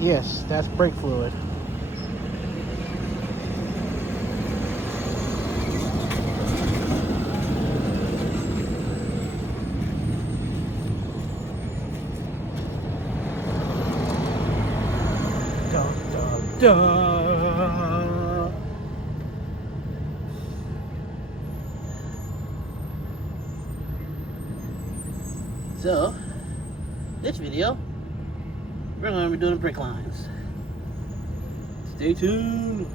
Yes, that's brake fluid. Dun, dun, dun. So, this video, we're going to be doing brake lines. Stay tuned.